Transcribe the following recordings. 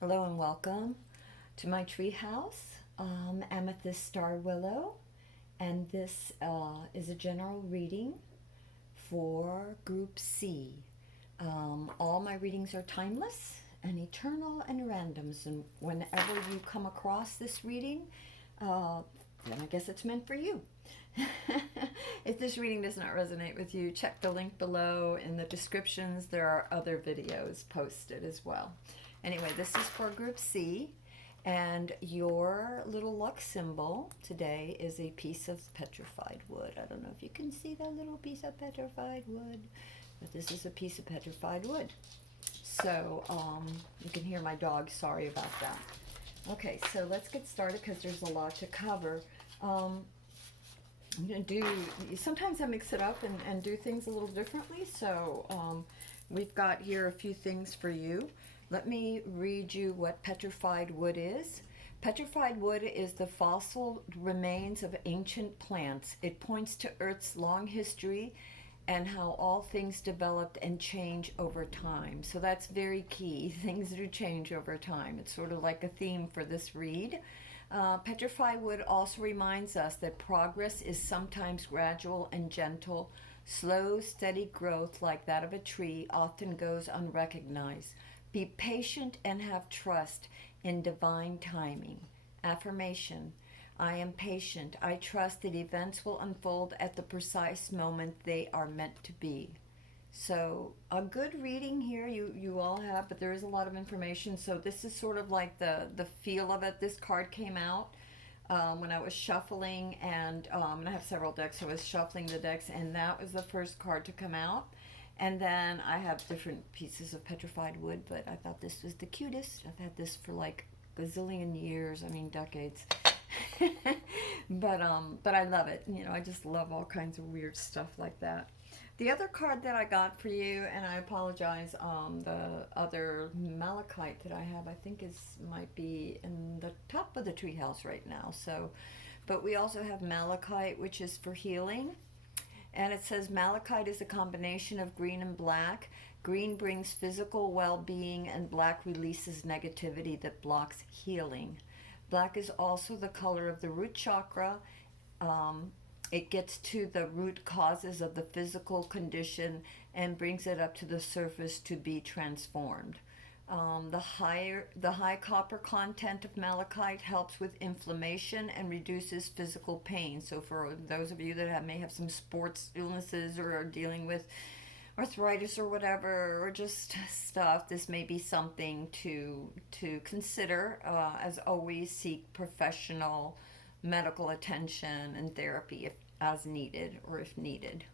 Hello and welcome to my treehouse, Amethyst Star Willow, and this is a general reading for Group C. All my readings are timeless and eternal and random, so whenever you come across this reading, uh, then I guess it's meant for you. If this reading does not resonate with you, check the link below in the descriptions. There are other videos posted as well. Anyway, this is for Group C, and your little luck symbol today is a piece of petrified wood. I don't know if you can see that little piece of petrified wood, but this is a piece of petrified wood. So you can hear my dog. Sorry about that. Okay, so let's get started because there's a lot to cover. I'm going to do, sometimes I mix it up and do things a little differently. So we've got here a few things for you. Let me read you what petrified wood is. Petrified wood is the fossil remains of ancient plants. It points to Earth's long history and how all things developed and change over time. So that's very key. Things do change over time. It's sort of like a theme for this read. Petrified wood also reminds us that progress is sometimes gradual and gentle. Slow, steady growth, like that of a tree, often goes unrecognized. Be patient and have trust in divine timing. Affirmation. I am patient. I trust that events will unfold at the precise moment they are meant to be. So a good reading here you all have, but there is a lot of information. So this is sort of like the feel of it. This card came out when I was shuffling, and I have several decks, so I was shuffling the decks, and that was the first card to come out. And then I have different pieces of petrified wood, but I thought this was the cutest. I've had this for like a gazillion years, I mean decades. But I love it. You know, I just love all kinds of weird stuff like that. The other card that I got for you, and I apologize, the other malachite that I have, I think might be in the top of the treehouse right now. So, but we also have malachite, which is for healing. And it says malachite is a combination of green and black. Green brings physical well-being, and black releases negativity that blocks healing. Black is also the color of the root chakra. It gets to the root causes of the physical condition and brings it up to the surface to be transformed. The high copper content of malachite helps with inflammation and reduces physical pain. So for those of you that may have some sports illnesses or are dealing with arthritis or whatever, or just stuff, this may be something to consider. As always, seek professional medical attention and therapy if as needed or if needed.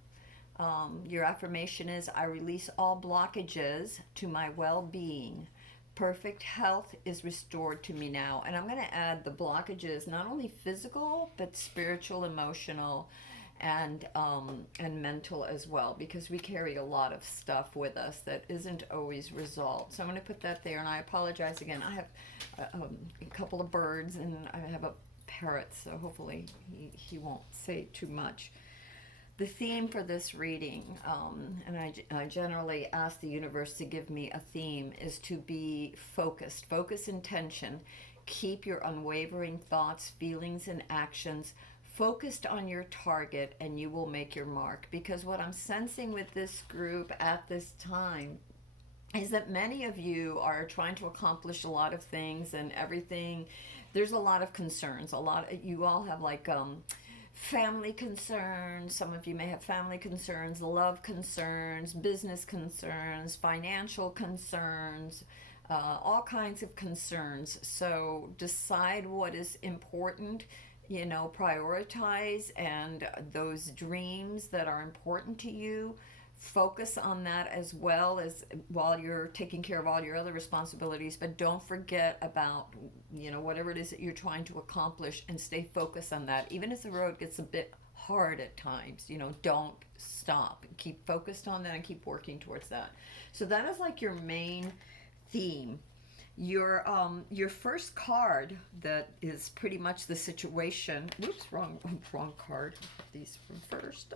Your affirmation is, I release all blockages to my well-being. Perfect health is restored to me now. And I'm going to add the blockages, not only physical, but spiritual, emotional, and mental as well, because we carry a lot of stuff with us that isn't always resolved. So I'm going to put that there, and I apologize again. I have a couple of birds, and I have a parrot, so hopefully he won't say too much. The theme for this reading, and I generally ask the universe to give me a theme, is to be focused. Focus intention. Keep your unwavering thoughts, feelings, and actions focused on your target, and you will make your mark. Because what I'm sensing with this group at this time is that many of you are trying to accomplish a lot of things and everything. There's a lot of concerns. You all have like family concerns. Some of you may have family concerns, love concerns, business concerns, financial concerns, all kinds of concerns. So decide what is important, prioritize, and those dreams that are important to you, focus on that as well as while you're taking care of all your other responsibilities. But don't forget about whatever it is that you're trying to accomplish, and stay focused on that. Even if the road gets a bit hard at times, don't stop. Keep focused on that and keep working towards that. So that is like your main theme. Your first card, that is pretty much the situation. Oops, wrong card. These from first.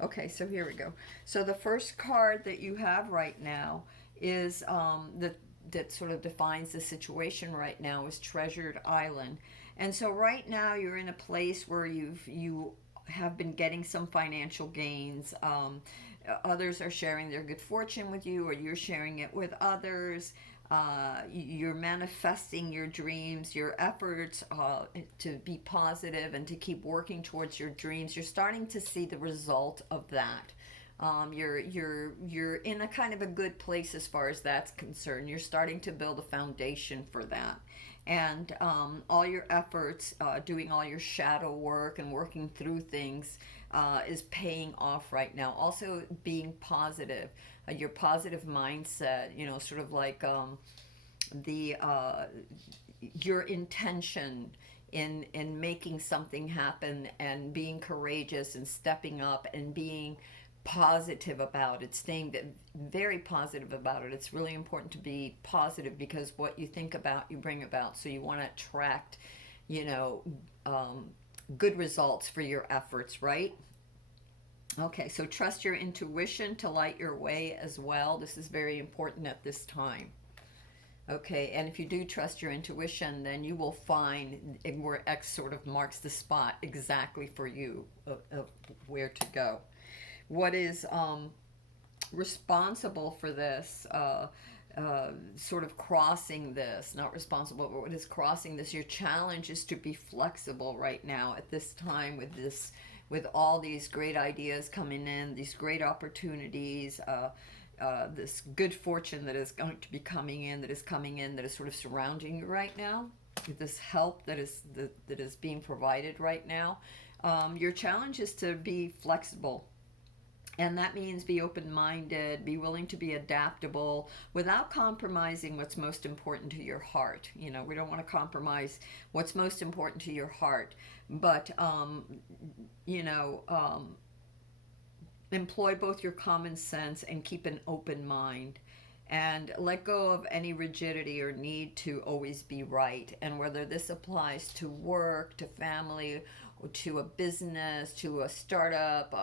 Okay, so here we go. So the first card that you have right now is that sort of defines the situation right now is Treasured Island. And so right now you're in a place where you have been getting some financial gains. Others are sharing their good fortune with you, or you're sharing it with others. You're manifesting your dreams, your efforts to be positive and to keep working towards your dreams. You're starting to see the result of that. You're in a kind of a good place as far as that's concerned. You're starting to build a foundation for that, and all your efforts, doing all your shadow work and working through things, is paying off right now. Also, being positive, your positive mindset. Sort of like the your intention in making something happen and being courageous and stepping up and being positive about it, staying very positive about it. It's really important to be positive, because what you think about, you bring about. So you want to attract, good results for your efforts, right? Okay, so trust your intuition to light your way as well. This is very important at this time. Okay, and if you do trust your intuition, then you will find where X sort of marks the spot exactly for you of where to go. What is responsible for this, sort of crossing this, not responsible, but what is crossing this? Your challenge is to be flexible right now at this time, with all these great ideas coming in, these great opportunities, this good fortune that is going to be coming in, that is sort of surrounding you right now, this help that is being provided right now. Your challenge is to be flexible. And that means be open-minded, be willing to be adaptable without compromising what's most important to your heart. We don't want to compromise what's most important to your heart, but, employ both your common sense and keep an open mind. And let go of any rigidity or need to always be right. And whether this applies to work, to family, or to a business, to a startup,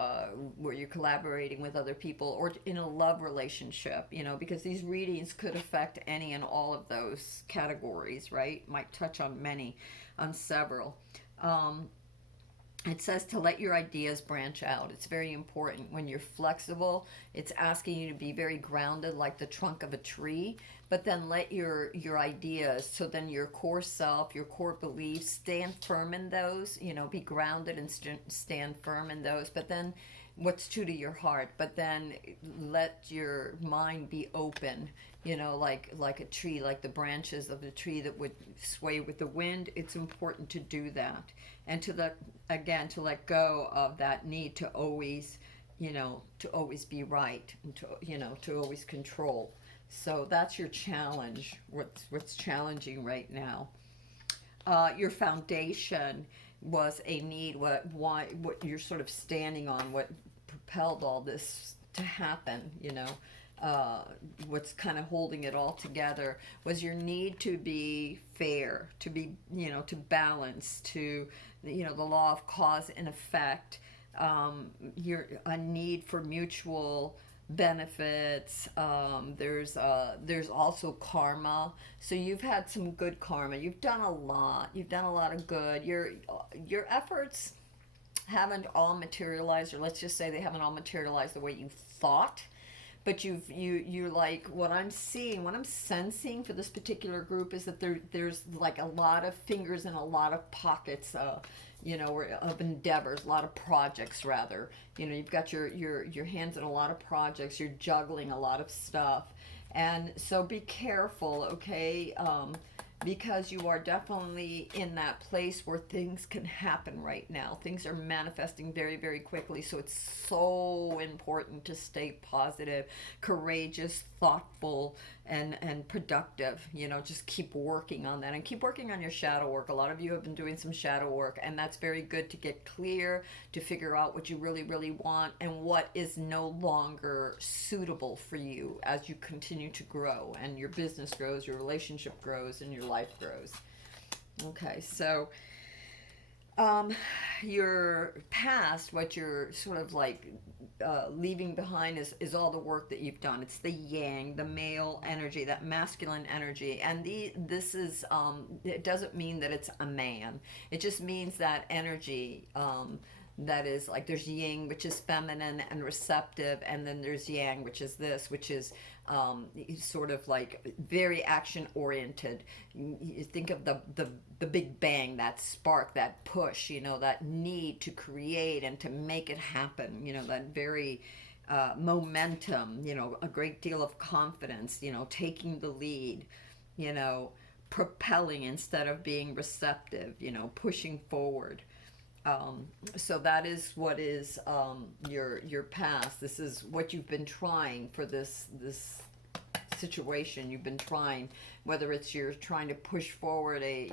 where you're collaborating with other people, or in a love relationship, because these readings could affect any and all of those categories, right? Might touch on several. It says to let your ideas branch out. It's very important. When you're flexible, it's asking you to be very grounded, like the trunk of a tree, but then let your ideas, so then your core self, your core beliefs, stand firm in those, be grounded and stand firm in those, but then what's true to your heart, but then let your mind be open, like a tree, like the branches of the tree that would sway with the wind. It's important to do that, and to let go of that need to always, to always be right, and to always control. So that's your challenge. What's challenging right now? Your foundation was a need. What you're sort of standing on, what propelled all this to happen, what's kind of holding it all together was your need to be fair, to be, to balance, to, the law of cause and effect, a need for mutual benefits. There's also karma. So you've had some good karma. You've done a lot of good. Your efforts haven't all materialized, or let's just say they haven't all materialized the way you thought, but you're like, what I'm sensing for this particular group is that there's like a lot of fingers in a lot of pockets, of endeavors, a lot of projects rather. You've got your hands in a lot of projects, you're juggling a lot of stuff. And so be careful, okay? Because you are definitely in that place where things can happen right now. Things are manifesting very, very quickly. So it's so important to stay positive, courageous, thoughtful, and productive. Just keep working on that, and keep working on your shadow work. A lot of you have been doing some shadow work, and that's very good to get clear, to figure out what you really, really want and what is no longer suitable for you as you continue to grow and your business grows, your relationship grows, and your life grows. Okay, so Um, your past, what you're sort of like leaving behind is all the work that you've done. It's the yang, the male energy, that masculine energy. And this is, it doesn't mean that it's a man. It just means that energy, that is like there's yin, which is feminine and receptive, and then there's yang, which is this, which is sort of like very action oriented. You think of the big bang, that spark, that push, that need to create and to make it happen, that very momentum, a great deal of confidence, taking the lead, you know, propelling instead of being receptive, pushing forward. So that is what is your past. This is what you've been trying for this situation. You've been trying, whether it's you were trying to push forward a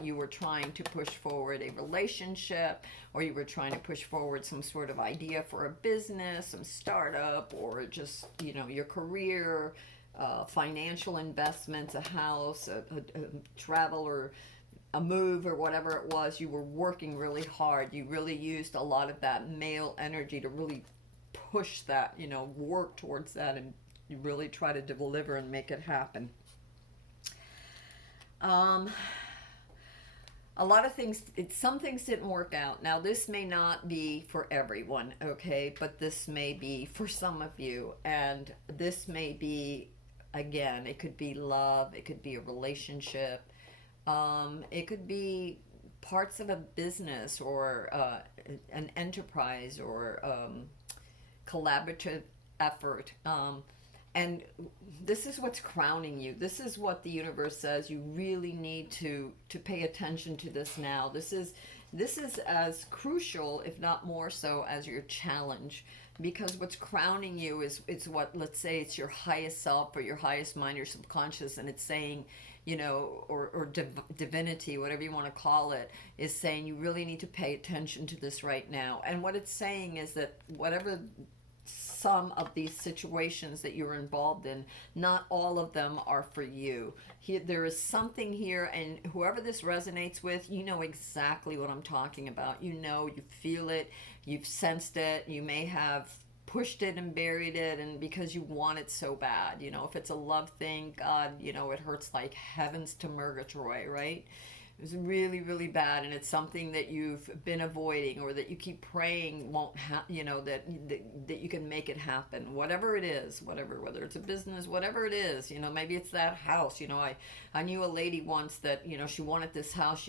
relationship, or you were trying to push forward some sort of idea for a business, some startup, or just your career, financial investments, a house, a travel, or a move, or whatever it was. You were working really hard. You really used a lot of that male energy to really push that, work towards that, and you really try to deliver and make it happen. Um, a lot of things, some things didn't work out. Now, this may not be for everyone, okay, but this may be for some of you, and this may be, again, it could be love, it could be a relationship, it could be parts of a business, or an enterprise, or collaborative effort. And this is what's crowning you. This is what the universe says. You really need to pay attention to this now. This is as crucial, if not more so, as your challenge. Because what's crowning you is, it's what, let's say it's your highest self, or your highest mind, your subconscious, and it's saying, or divinity, whatever you want to call it, is saying you really need to pay attention to this right now. And what it's saying is that whatever some of these situations that you're involved in, not all of them are for you. There is something here, and whoever this resonates with, you know exactly what I'm talking about. You feel it, you've sensed it, you may have pushed it and buried it, and because you want it so bad. If it's a love thing, God, it hurts like heavens to Murgatroyd, right? It was really, really bad, and it's something that you've been avoiding, or that you keep praying won't that you can make it happen. Whatever it is, whether it's a business, whatever it is, maybe it's that house. I knew a lady once that, she wanted this house,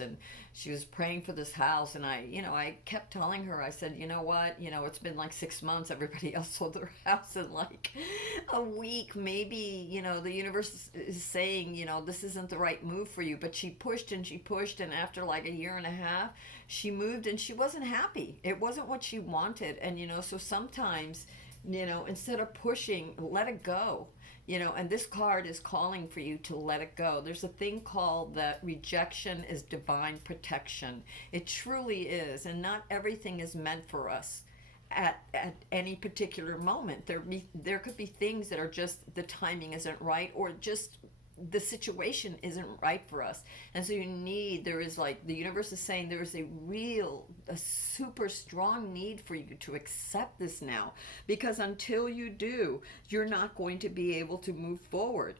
and she was praying for this house, and I kept telling her, I said, you know what, it's been like 6 months, everybody else sold their house in like a week. Maybe, the universe is saying, this isn't the right move for you. But she pushed and she pushed, and after like a year and a half, she moved, and she wasn't happy. It wasn't what she wanted. And so sometimes, instead of pushing, let it go. And this card is calling for you to let it go. There's a thing called that rejection is divine protection. It truly is, and not everything is meant for us at any particular moment. There could be things that are just, the timing isn't right, or just the situation isn't right for us. And so there is, like the universe is saying, there is a super strong need for you to accept this now, because until you do, you're not going to be able to move forward.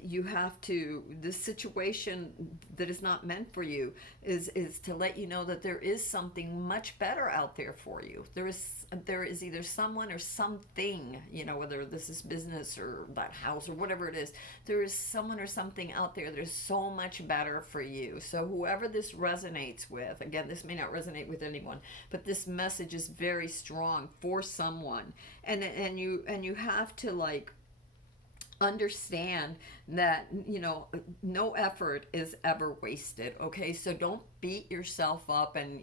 You have to, this situation that is not meant for you is to let you know that there is something much better out there for you. There is either someone or something, whether this is business or that house or whatever it is, there is someone or something out there that is so much better for you. So whoever this resonates with, again, this may not resonate with anyone, but this message is very strong for someone. And you have to, like, understand that no effort is ever wasted. Okay, so don't beat yourself up and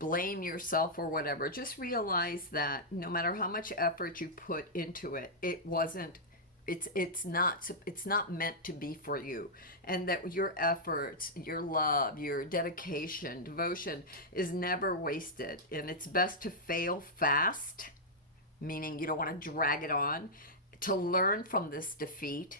blame yourself or whatever. Just realize that no matter how much effort you put into it, it's not meant to be for you. And that your efforts, your love, your dedication, devotion is never wasted. And it's best to fail fast, meaning you don't want to drag it on, to learn from this defeat,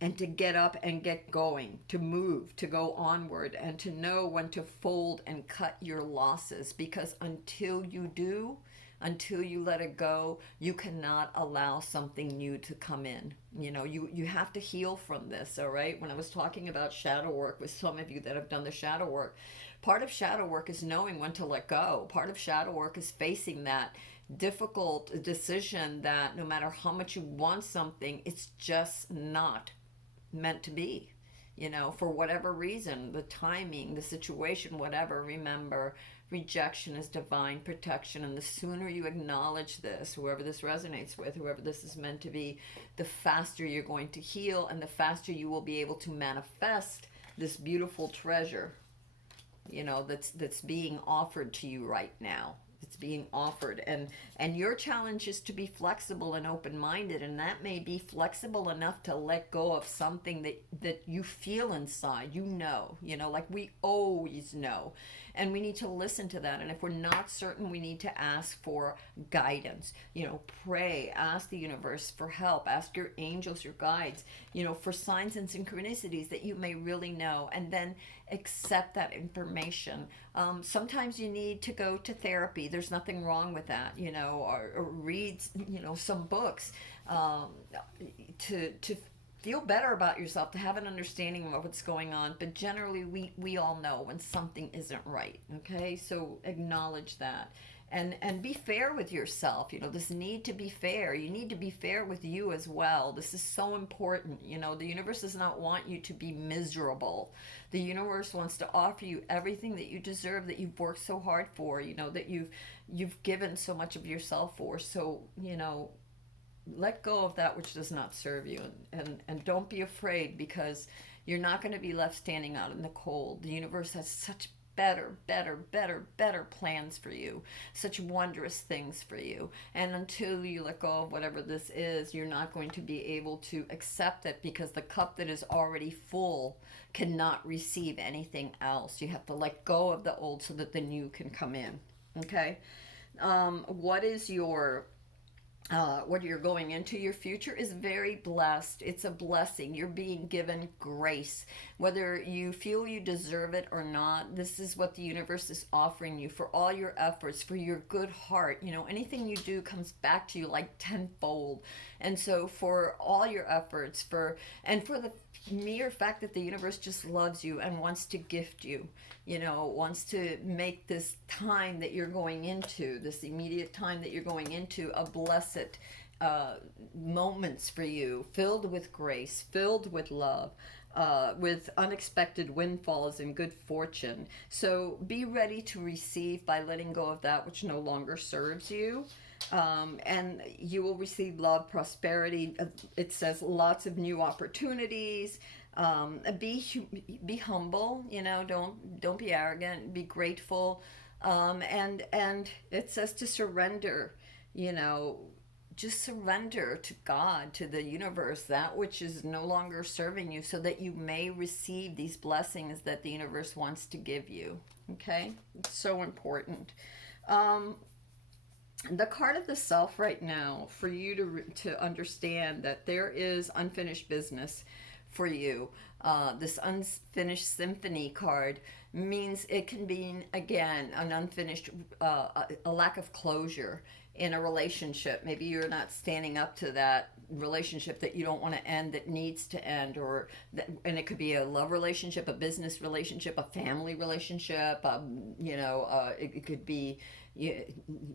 and to get up and get going, to move, to go onward, and to know when to fold and cut your losses. Because until you do, until you let it go, you cannot allow something new to come in. You know, you have to heal from this, all right? When I was talking about shadow work with some of you that have done the shadow work, part of shadow work is knowing when to let go. Part of shadow work is facing that difficult decision that no matter how much you want something, it's just not meant to be, you know, for whatever reason, the timing, the situation, whatever. Remember, rejection is divine protection, and the sooner you acknowledge this, whoever this resonates with, whoever this is meant to be, the faster you're going to heal, and the faster you will be able to manifest this beautiful treasure, you know, that's being offered to you right now. It's being offered, and your challenge is to be flexible and open-minded, and that may be flexible enough to let go of something that you feel inside, you know, like we always know, and we need to listen to that. And if we're not certain, we need to ask for guidance, you know, pray, ask the universe for help, ask your angels, your guides, you know, for signs and synchronicities that you may really know, and then accept that information. Sometimes you need to go to therapy. There's nothing wrong with that, you know, or read, you know, some books to feel better about yourself, to have an understanding of what's going on. But generally, we all know when something isn't right, okay? So acknowledge that. And be fair with yourself. You know, this need to be fair. You need to be fair with you as well. This is so important. You know, the universe does not want you to be miserable. The universe wants to offer you everything that you deserve, that you've worked so hard for, you know, that you've given so much of yourself for. So, you know, let go of that which does not serve you, and don't be afraid, because you're not going to be left standing out in the cold. The universe has such better plans for you, such wondrous things for you. And until you let go of whatever this is, you're not going to be able to accept it, because the cup that is already full cannot receive anything else. You have to let go of the old so that the new can come in. Okay? What you're going into, your future is very blessed. It's a blessing. You're being given grace. Whether you feel you deserve it or not, this is what the universe is offering you for all your efforts, for your good heart. You know, anything you do comes back to you like tenfold. And so for all your efforts, for the mere fact that the universe just loves you and wants to gift you, you know, wants to make this time that you're going into, this immediate time that you're going into, a blessed moments for you, filled with grace, filled with love, with unexpected windfalls and good fortune. So be ready to receive by letting go of that which no longer serves you. And you will receive love, prosperity. It says lots of new opportunities. Be humble, you know, don't be arrogant, be grateful. And it says to surrender, you know, just surrender to God, to the universe, that which is no longer serving you, so that you may receive these blessings that the universe wants to give you. Okay? It's so important. The card of the self right now, for you to understand that there is unfinished business for you. This unfinished symphony card means it can be, again, an unfinished, a lack of closure in a relationship. Maybe you're not standing up to that relationship that you don't want to end, that needs to end, and it could be a love relationship, a business relationship, a family relationship, it could be, you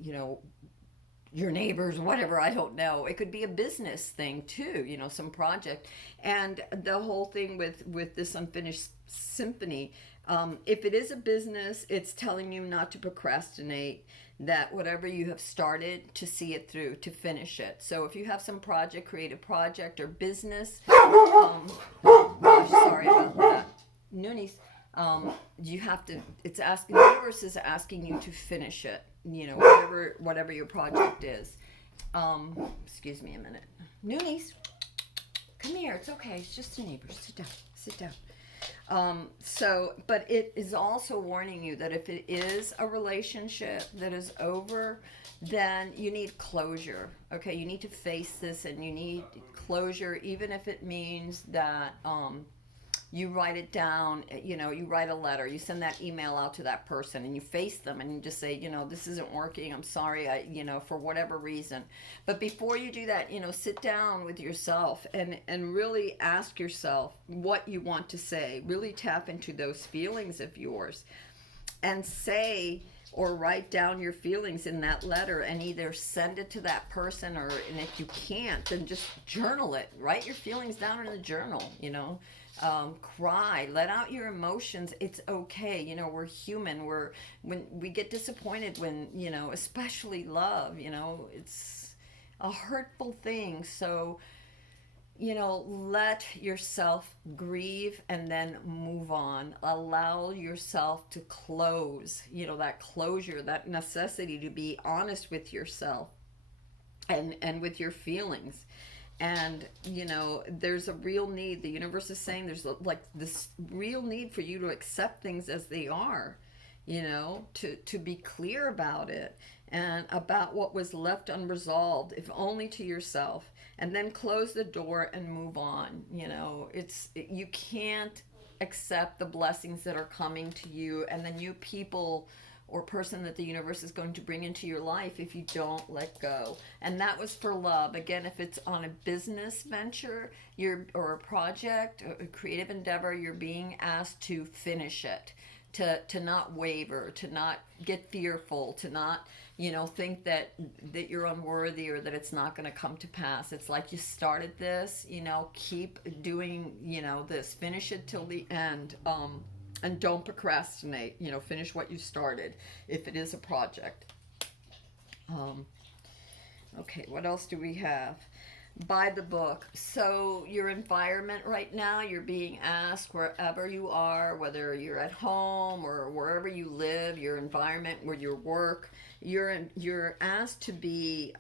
know, your neighbors, whatever, I don't know. It could be a business thing too, you know, some project. And the whole thing with this unfinished symphony, if it is a business, it's telling you not to procrastinate, that whatever you have started, to see it through, to finish it. So if you have some project, creative project or business, gosh, sorry about that. Noonies. You have to, the universe is asking you to finish it, you know, whatever your project is. Excuse me a minute. Noonies, come here, it's okay, it's just a neighbor, sit down. But it is also warning you that if it is a relationship that is over, then you need closure. Okay, you need to face this, and you need closure, even if it means that you write it down. You write a letter, you send that email out to that person, and you face them, and you just say, this isn't working, I'm sorry, for whatever reason. But before you do that, sit down with yourself and really ask yourself what you want to say. Really tap into those feelings of yours and say or write down your feelings in that letter, and either send it to that person, and if you can't, then just journal it. Write your feelings down in a journal. Cry, let out your emotions. It's okay. We're human. When we get disappointed, when especially love, it's a hurtful thing. So let yourself grieve and then move on. Allow yourself to close, that closure, that necessity to be honest with yourself and with your feelings. And there's a real need. The universe is saying there's like this real need for you to accept things as they are, to be clear about it and about what was left unresolved, if only to yourself, and then close the door and move on. You can't accept the blessings that are coming to you and the new people or person that the universe is going to bring into your life if you don't let go. And that was for love. Again, if it's on a business venture, or a project, or a creative endeavor, you're being asked to finish it, to not waver, to not get fearful, to not think that you're unworthy or that it's not going to come to pass. It's like, you started this, keep doing this, finish it till the end. And don't procrastinate. Finish what you started if it is a project. Okay, what else do we have? Buy the book. So your environment right now, you're being asked, wherever you are, whether you're at home or wherever you live, your environment where you work, you're asked to be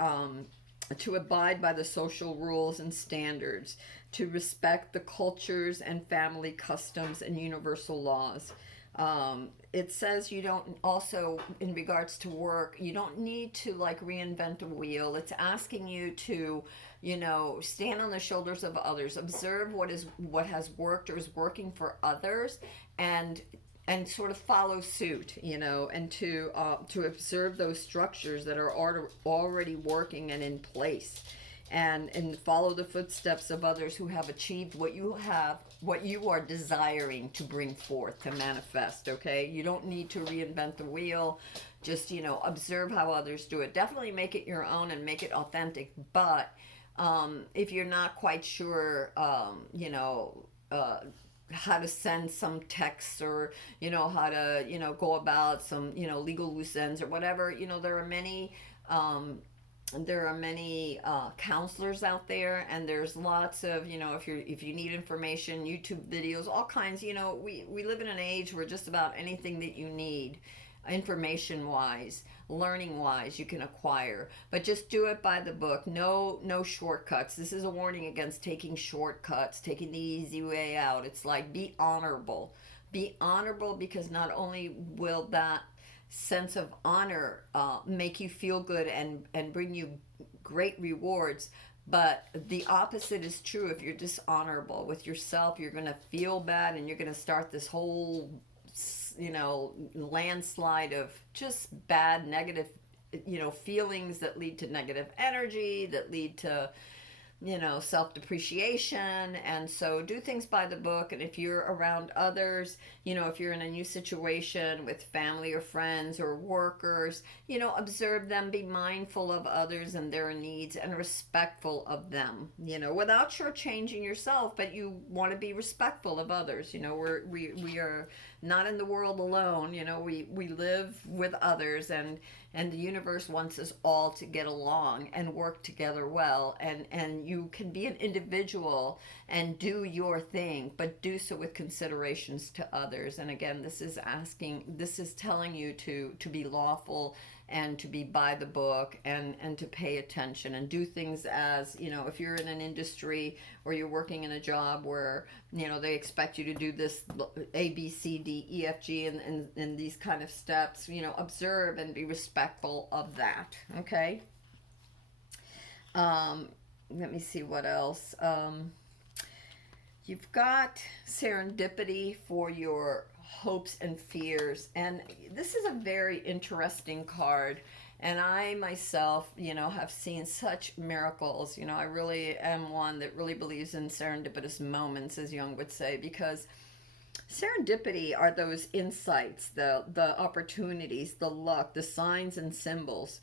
to abide by the social rules and standards, to respect the cultures and family customs and universal laws. It says you don't, also in regards to work, you don't need to like reinvent the wheel. It's asking you to, stand on the shoulders of others, observe what has worked or is working for others, and sort of follow suit, and to observe those structures that are already working and in place, and follow the footsteps of others who have achieved what you are desiring to bring forth, to manifest. Okay, you don't need to reinvent the wheel. Just observe how others do it. Definitely make it your own and make it authentic. But if you're not quite sure, how to send some texts, or how to go about some legal loose ends or whatever, there are many counselors out there, and there's lots of if you need information, YouTube videos, all kinds. We live in an age where just about anything that you need, information wise, learning wise, you can acquire. But just do it by the book. No shortcuts. This is a warning against taking shortcuts, taking the easy way out. It's like, be honorable, because not only will that sense of honor make you feel good and bring you great rewards, but the opposite is true. If you're dishonorable with yourself, you're going to feel bad, and you're going to start this whole landslide of just bad, negative, feelings that lead to negative energy, that lead to, self-depreciation. And so do things by the book. And if you're around others, if you're in a new situation with family or friends or workers, observe them, be mindful of others and their needs, and respectful of them, without shortchanging yourself, but you want to be respectful of others. We are not in the world alone. We live with others, and the universe wants us all to get along and work together well. And you can be an individual and do your thing, but do so with considerations to others. And again, this is telling you to be lawful and to be by the book, and to pay attention and do things as, if you're in an industry or you're working in a job where, they expect you to do this A, B, C, D, E, F, G, and these kind of steps, observe and be respectful of that. Okay. Let me see what else. You've got serendipity for your hopes and fears. And this is a very interesting card. And I myself, have seen such miracles. I really am one that really believes in serendipitous moments, as Jung would say, because serendipity are those insights, the opportunities, the luck, the signs and symbols.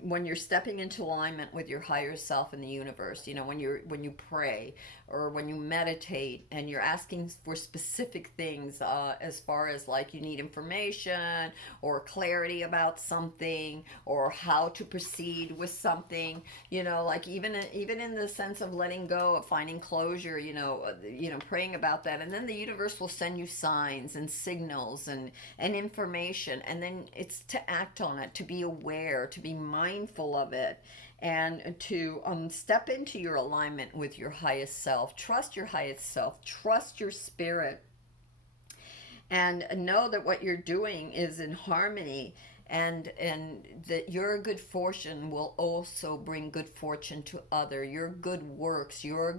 When you're stepping into alignment with your higher self in the universe, when you pray or when you meditate and you're asking for specific things, as far as like you need information or clarity about something or how to proceed with something, like even in the sense of letting go, of finding closure, praying about that, and then the universe will send you signs and signals and information, and then it's to act on it, to be aware, to be mindful of it, and to step into your alignment with your highest self. Trust your highest self. Trust your spirit. And know that what you're doing is in harmony, and that your good fortune will also bring good fortune to other. Your good works, your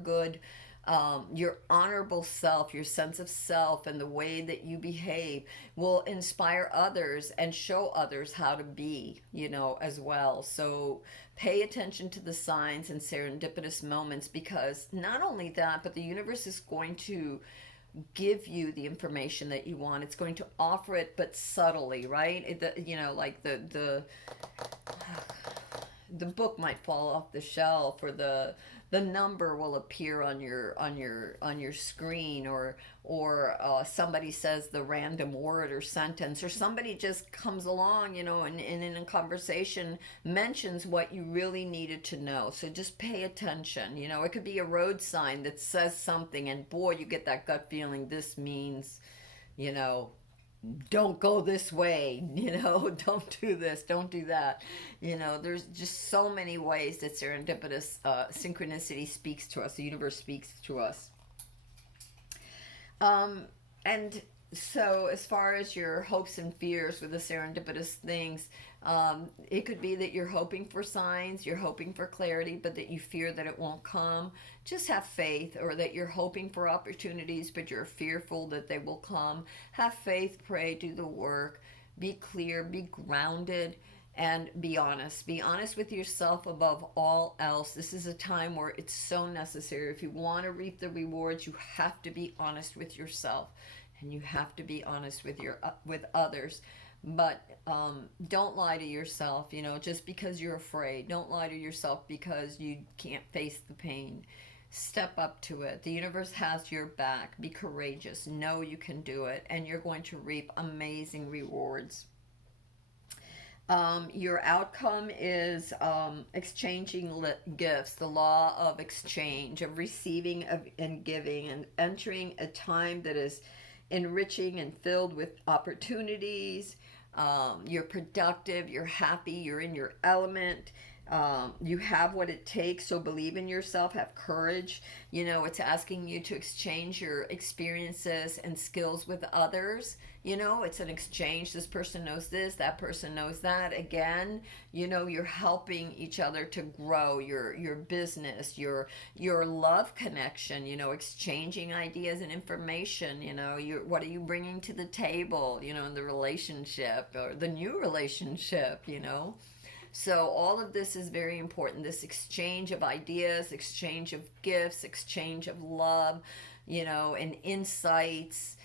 honorable self, your sense of self, and the way that you behave will inspire others and show others how to be, as well. So pay attention to the signs and serendipitous moments, because not only that, but the universe is going to give you the information that you want. It's going to offer it, but subtly, right? Like the book might fall off the shelf, or the number will appear on your screen, or somebody says the random word or sentence, or somebody just comes along, and in a conversation mentions what you really needed to know. So just pay attention. It could be a road sign that says something, and boy, you get that gut feeling, this means, don't go this way, don't do this, don't do that. There's just so many ways that serendipitous synchronicity speaks to us, the universe speaks to us. And so as far as your hopes and fears with the serendipitous things, it could be that you're hoping for signs, you're hoping for clarity, but that you fear that it won't come. Just have faith. Or that you're hoping for opportunities, but you're fearful that they will come. Have faith, pray, do the work, be clear, be grounded, and be honest. Be honest with yourself above all else. This is a time where it's so necessary. If you want to reap the rewards, you have to be honest with yourself, and you have to be honest with others. But don't lie to yourself, just because you're afraid. Don't lie to yourself because you can't face the pain. Step up to it. The universe has your back. Be courageous. Know you can do it, and you're going to reap amazing rewards. Your outcome is exchanging gifts, the law of exchange, of receiving and giving, and entering a time that is enriching and filled with opportunities. You're productive, you're happy, you're in your element. You have what it takes, so believe in yourself, have courage. It's asking you to exchange your experiences and skills with others. It's an exchange. This person knows this, that person knows that. Again, you're helping each other to grow your business, your love connection, exchanging ideas and information. What are you bringing to the table, in the relationship or the new relationship, So all of this is very important. This exchange of ideas, exchange of gifts, exchange of love, and insights,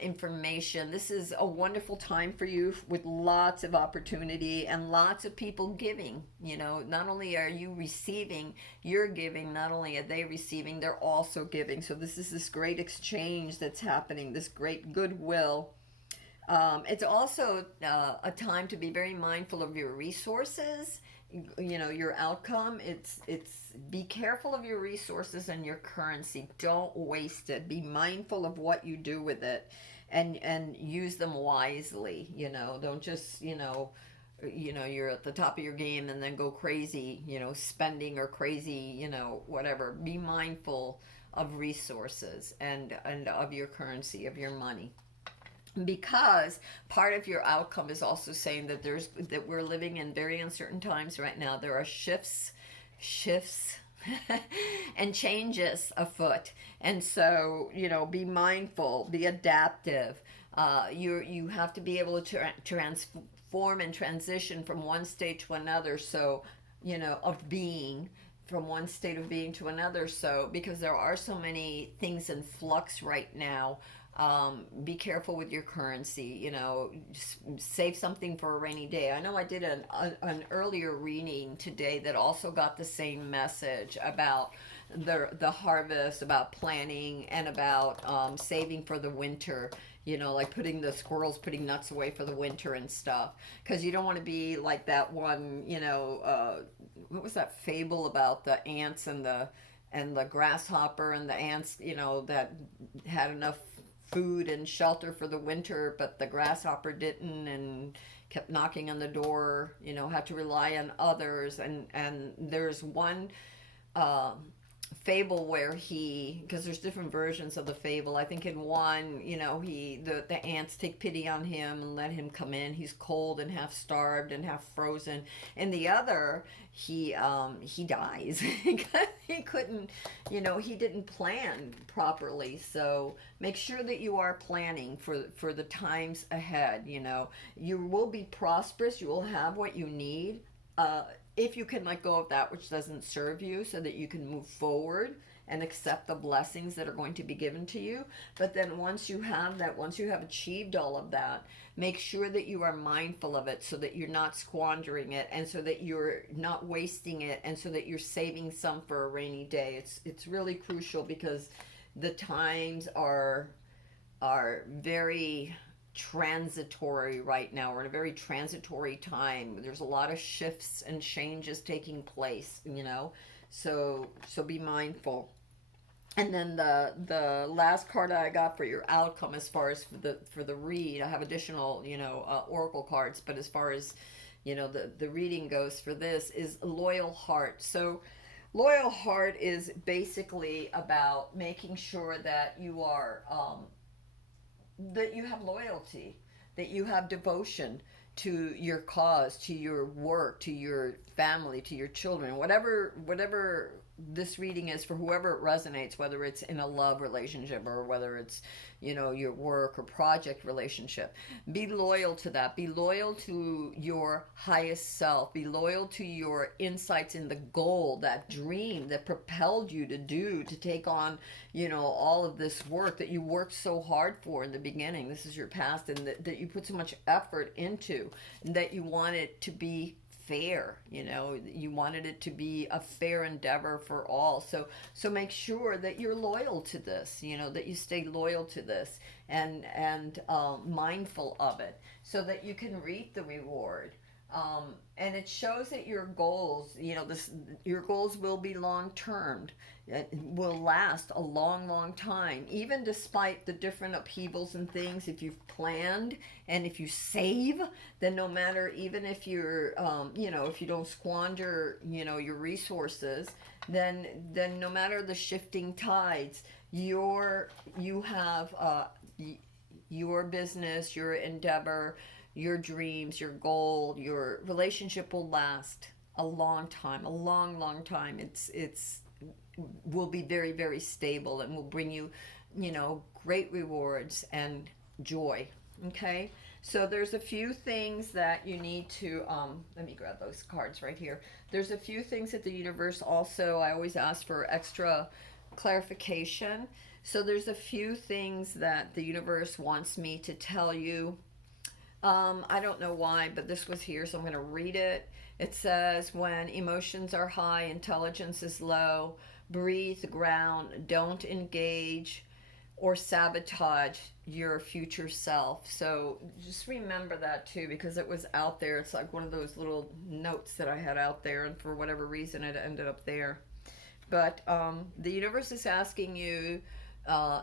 information. This is a wonderful time for you, with lots of opportunity and lots of people giving. Not only are you receiving, you're giving. Not only are they receiving, they're also giving. So this is this great exchange that's happening, this great goodwill. It's also a time to be very mindful of your resources your outcome, it's be careful of your resources and your currency. Don't waste it. Be mindful of what you do with it, and use them wisely. Don't just you're at the top of your game and then go crazy, spending, or crazy, whatever. Be mindful of resources and of your currency, of your money, because part of your outcome is also saying that we're living in very uncertain times right now. There are shifts and changes afoot, and so be mindful, be adaptive. You have to be able to transform and transition from one state to another, so of being, from one state of being to another. So because there are so many things in flux right now, be careful with your currency. Just save something for a rainy day. I know I did an earlier reading today that also got the same message about the harvest, about planning, and about saving for the winter. Like putting the squirrels putting nuts away for the winter and stuff, because you don't want to be like that one. What was that fable about the ants and the grasshopper, and the ants, that had enough food and shelter for the winter, but the grasshopper didn't, and kept knocking on the door, had to rely on others. And there's one fable where because there's different versions of the fable. I think in one, the ants take pity on him and let him come in. He's cold and half starved and half frozen. In the other, he dies because he couldn't, he didn't plan properly. So make sure that you are planning for the times ahead. You will be prosperous. You will have what you need. If you can let go of that which doesn't serve you, so that you can move forward and accept the blessings that are going to be given to you. But then once you have achieved all of that, make sure that you are mindful of it, so that you're not squandering it, and so that you're not wasting it, and so that you're saving some for a rainy day. It's really crucial, because the times are very transitory right now. We're in a very transitory time. There's a lot of shifts and changes taking place, so be mindful. And then the last card I got for your outcome, as far as for the read, I have additional oracle cards, but as far as the reading goes for this, is loyal heart. So loyal heart is basically about making sure that you are that you have loyalty, that you have devotion to your cause, to your work, to your family, to your children, whatever this reading is for whoever it resonates, whether it's in a love relationship, or whether it's your work or project relationship. Be loyal to that. Be loyal to your highest self. Be loyal to your insights in the goal, that dream that propelled you to take on all of this work that you worked so hard for in the beginning. This is your past, and that you put so much effort into, and that you want it to be fair. You wanted it to be a fair endeavor for all. So make sure that you're loyal to this, that you stay loyal to this, and mindful of it, so that you can reap the reward. And it shows that your goals, your goals will be long term. It will last a long, long time, even despite the different upheavals and things. If you've planned and if you save, then no matter, even if you're, if you don't squander, your resources, then no matter the shifting tides, you have your business, your endeavor, your dreams, your goal, your relationship will last a long time, a long, long time. It's will be very, very stable, and will bring you, great rewards and joy. Okay, so there's a few things that you need to, let me grab those cards right here. There's a few things that the universe also, I always ask for extra clarification. So there's a few things that the universe wants me to tell you. I don't know why, but this was here, so I'm going to read it. It says, when emotions are high, intelligence is low. Breathe, ground, don't engage or sabotage your future self. So just remember that too, because it was out there. It's like one of those little notes that I had out there, and for whatever reason, it ended up there. But the universe is asking you.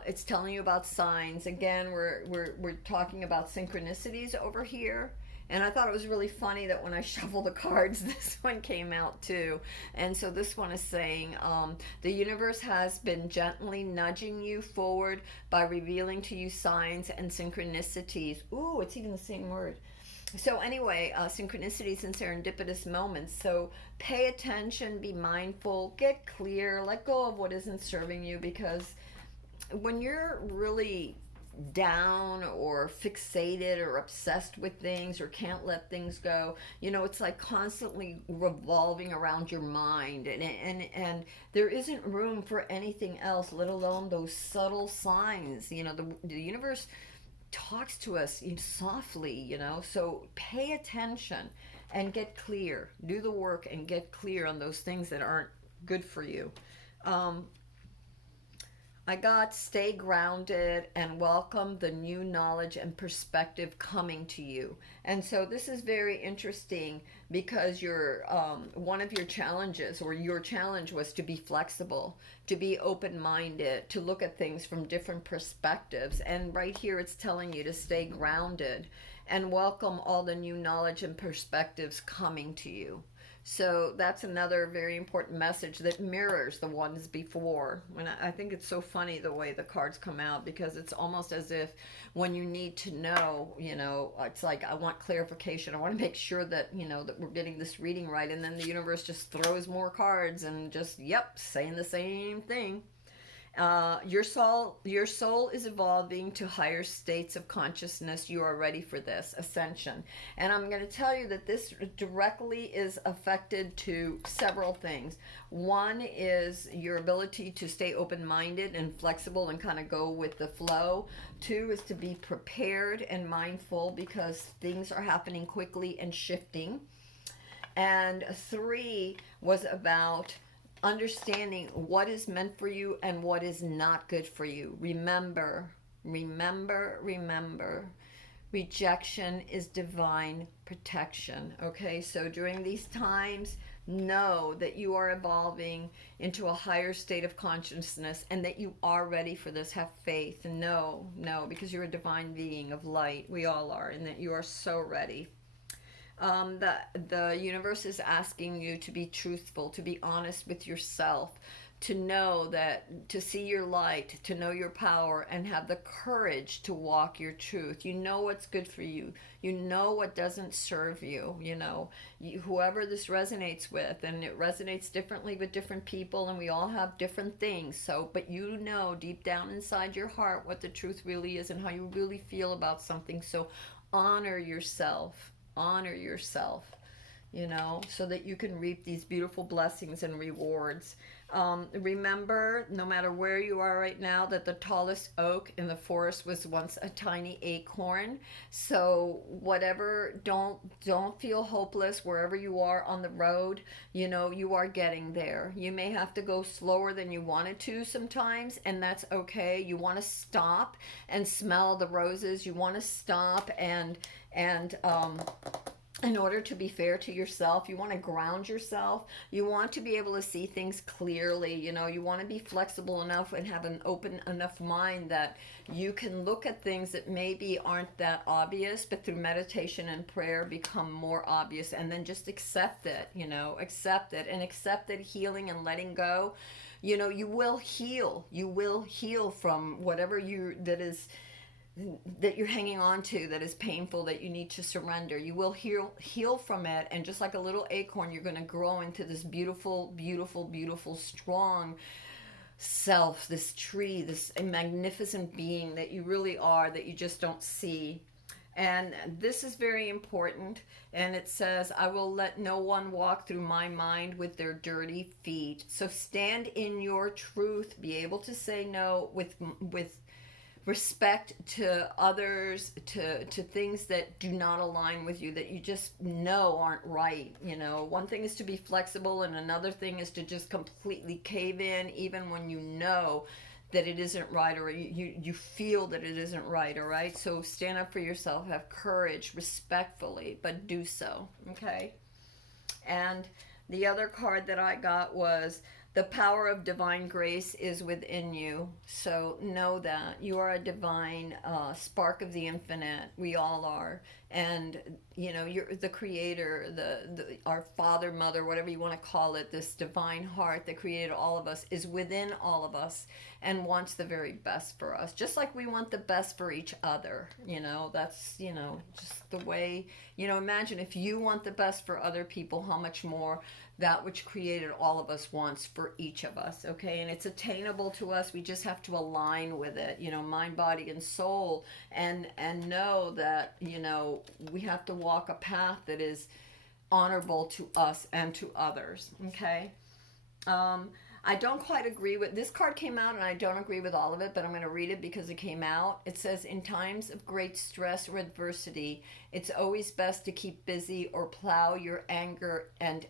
It's telling you about signs. Again, we're talking about synchronicities over here. And I thought it was really funny that when I shuffled the cards, this one came out too. And so this one is saying the universe has been gently nudging you forward by revealing to you signs and synchronicities. Ooh, it's even the same word. So anyway, synchronicities and serendipitous moments. So pay attention, be mindful, get clear, let go of what isn't serving you, because when you're really down or fixated or obsessed with things or can't let things go, it's like constantly revolving around your mind, and there isn't room for anything else, let alone those subtle signs. The universe talks to us softly, so pay attention and get clear, do the work and get clear on those things that aren't good for you. I got stay grounded and welcome the new knowledge and perspective coming to you. And so this is very interesting because one of your challenges, or your challenge, was to be flexible, to be open-minded, to look at things from different perspectives. And right here it's telling you to stay grounded and welcome all the new knowledge and perspectives coming to you. So that's another very important message that mirrors the ones before. And I think it's so funny the way the cards come out, because it's almost as if when you need to know, it's like, I want clarification. I want to make sure that, that we're getting this reading right. And then the universe just throws more cards and just, yep, saying the same thing. Your soul is evolving to higher states of consciousness. You are ready for this ascension. And I'm going to tell you that this directly is affected to several things. One is your ability to stay open-minded and flexible and kind of go with the flow. Two is to be prepared and mindful, because things are happening quickly and shifting. And three was about understanding what is meant for you and what is not good for you. Remember, rejection is divine protection. Okay, so during these times, know that you are evolving into a higher state of consciousness and that you are ready for this. Have faith. No, because you're a divine being of light. We all are, and that you are so ready. The universe is asking you to be truthful, to be honest with yourself, to know that, to see your light, to know your power, and have the courage to walk your truth. You know what's good for you. You know what doesn't serve you. Whoever this resonates with, and it resonates differently with different people, and we all have different things. So, but deep down inside your heart what the truth really is and how you really feel about something. So honor yourself. So that you can reap these beautiful blessings and rewards. Remember, no matter where you are right now, that the tallest oak in the forest was once a tiny acorn. So whatever, don't feel hopeless wherever you are on the road. You are getting there. You may have to go slower than you wanted to sometimes, and that's okay. You want to stop and smell the roses. You want to stop and in order to be fair to yourself, you want to ground yourself. You want to be able to see things clearly. You want to be flexible enough and have an open enough mind that you can look at things that maybe aren't that obvious, but through meditation and prayer become more obvious. And then just accept it, accept it, and accept that healing and letting go, you will heal. You will heal from whatever that you're hanging on to, that is painful, that you need to surrender. You will heal from it, and just like a little acorn, you're going to grow into this beautiful, strong self, this tree, this magnificent being that you really are, that you just don't see. And this is very important. And it says, I will let no one walk through my mind with their dirty feet. So stand in your truth, be able to say no with respect to others, to things that do not align with you, that you just know aren't right. One thing is to be flexible, and another thing is to just completely cave in, even when you know that it isn't right, or you feel that it isn't right. All right, so stand up for yourself, have courage, respectfully, but do so. Okay. And the other card that I got was the power of divine grace is within you. So know that you are a divine spark of the infinite. We all are. And you know, you're the creator, our father, mother, whatever you want to call it, this divine heart that created all of us is within all of us and wants the very best for us. Just like we want the best for each other. You know, that's, you know, just the way, you know, imagine if you want the best for other people, how much more that which created all of us wants for each of us. Okay, and it's attainable to us. We just have to align with it, you know, mind, body, and soul, and know that, you know, we have to walk a path that is honorable to us and to others. Okay. I don't quite agree with this card came out, and I don't agree with all of it, but I'm going to read it because it came out. It says, in times of great stress or adversity, it's always best to keep busy or plow your anger and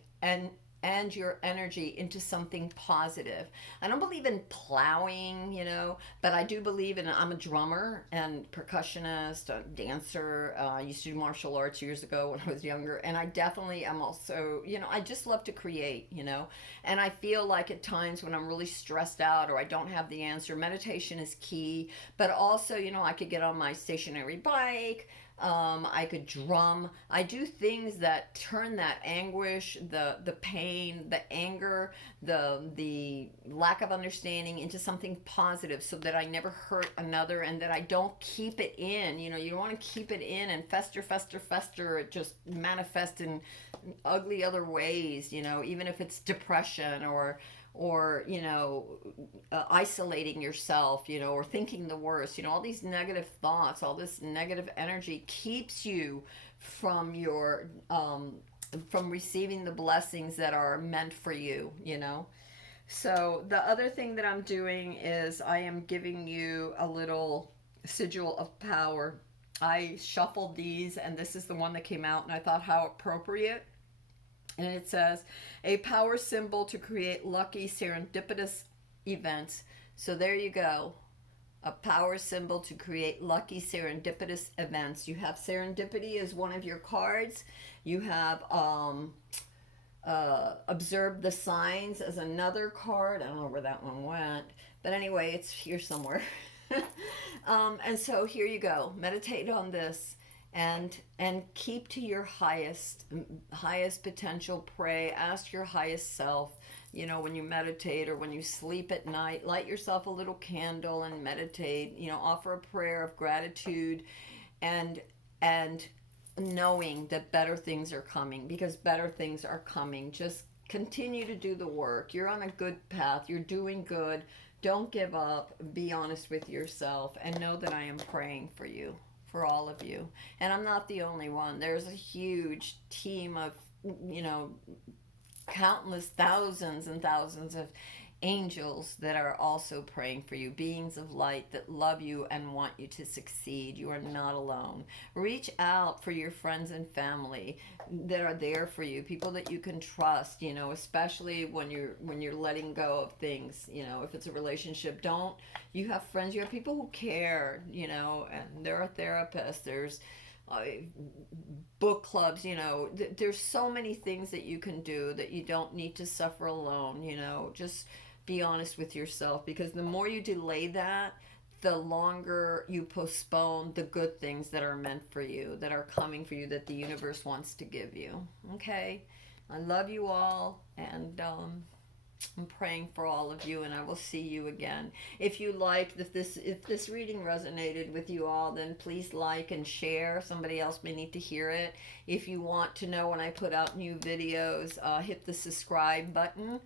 your energy into something positive. I don't believe in plowing, you know, but I do believe in, I'm a drummer and percussionist, a dancer. I used to do martial arts years ago when I was younger. And I definitely am also, you know, I just love to create, you know. And I feel like at times when I'm really stressed out or I don't have the answer, meditation is key. But also, you know, I could get on my stationary bike. I could drum. I do things that turn that anguish, the pain, the anger, the lack of understanding into something positive, so that I never hurt another, and that I don't keep it in. You know, you don't want to keep it in and fester, fester, fester. It just manifests in ugly other ways. You know, even if it's depression or you know, isolating yourself, you know, or thinking the worst, you know, all these negative thoughts, all this negative energy keeps you from your from receiving the blessings that are meant for you, you know. So the other thing that I'm doing is I am giving you a little sigil of power. I shuffled these, and this is the one that came out, and I thought how appropriate. And it says, a power symbol to create lucky serendipitous events. So there you go. A power symbol to create lucky serendipitous events. You have serendipity as one of your cards. You have observe the signs as another card. I don't know where that one went. But anyway, it's here somewhere. And so here you go. Meditate on this. And keep to your highest potential. Pray, ask your highest self, you know, when you meditate or when you sleep at night, light yourself a little candle and meditate, you know, offer a prayer of gratitude, and knowing that better things are coming, because better things are coming. Just continue to do the work. You're on a good path. You're doing good. Don't give up. Be honest with yourself, and know that I am praying for you, for all of you. And I'm not the only one. There's a huge team of, you know, countless thousands and thousands of angels that are also praying for you, beings of light that love you and want you to succeed. You are not alone. Reach out for your friends and family that are there for you, people that you can trust, you know, especially when you're letting go of things, you know. If it's a relationship, don't, you have friends, you have people who care, you know, and there are therapists, there's book clubs, you know, there's so many things that you can do, that you don't need to suffer alone, you know. Just be honest with yourself, because the more you delay that, the longer you postpone the good things that are meant for you, that are coming for you, that the universe wants to give you. Okay, I love you all, and I'm praying for all of you, and I will see you again. If you liked, if this reading resonated with you all, then please like and share. Somebody else may need to hear it. If you want to know when I put out new videos, hit the subscribe button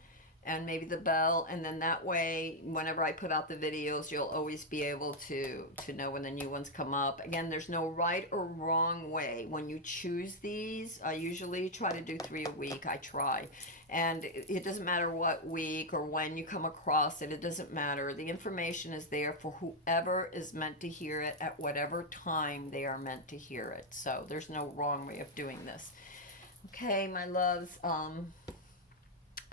and maybe the bell, and then that way, whenever I put out the videos, you'll always be able to know when the new ones come up. Again, there's no right or wrong way. When you choose these, I usually try to do 3 a week. I try. And it doesn't matter what week or when you come across it. It doesn't matter. The information is there for whoever is meant to hear it at whatever time they are meant to hear it. So there's no wrong way of doing this. Okay, my loves.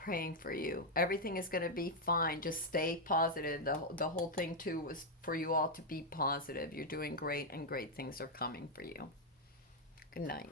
praying for you. Everything is going to be fine. Just stay positive. The whole thing, too, was for you all to be positive. You're doing great, and great things are coming for you. Good night.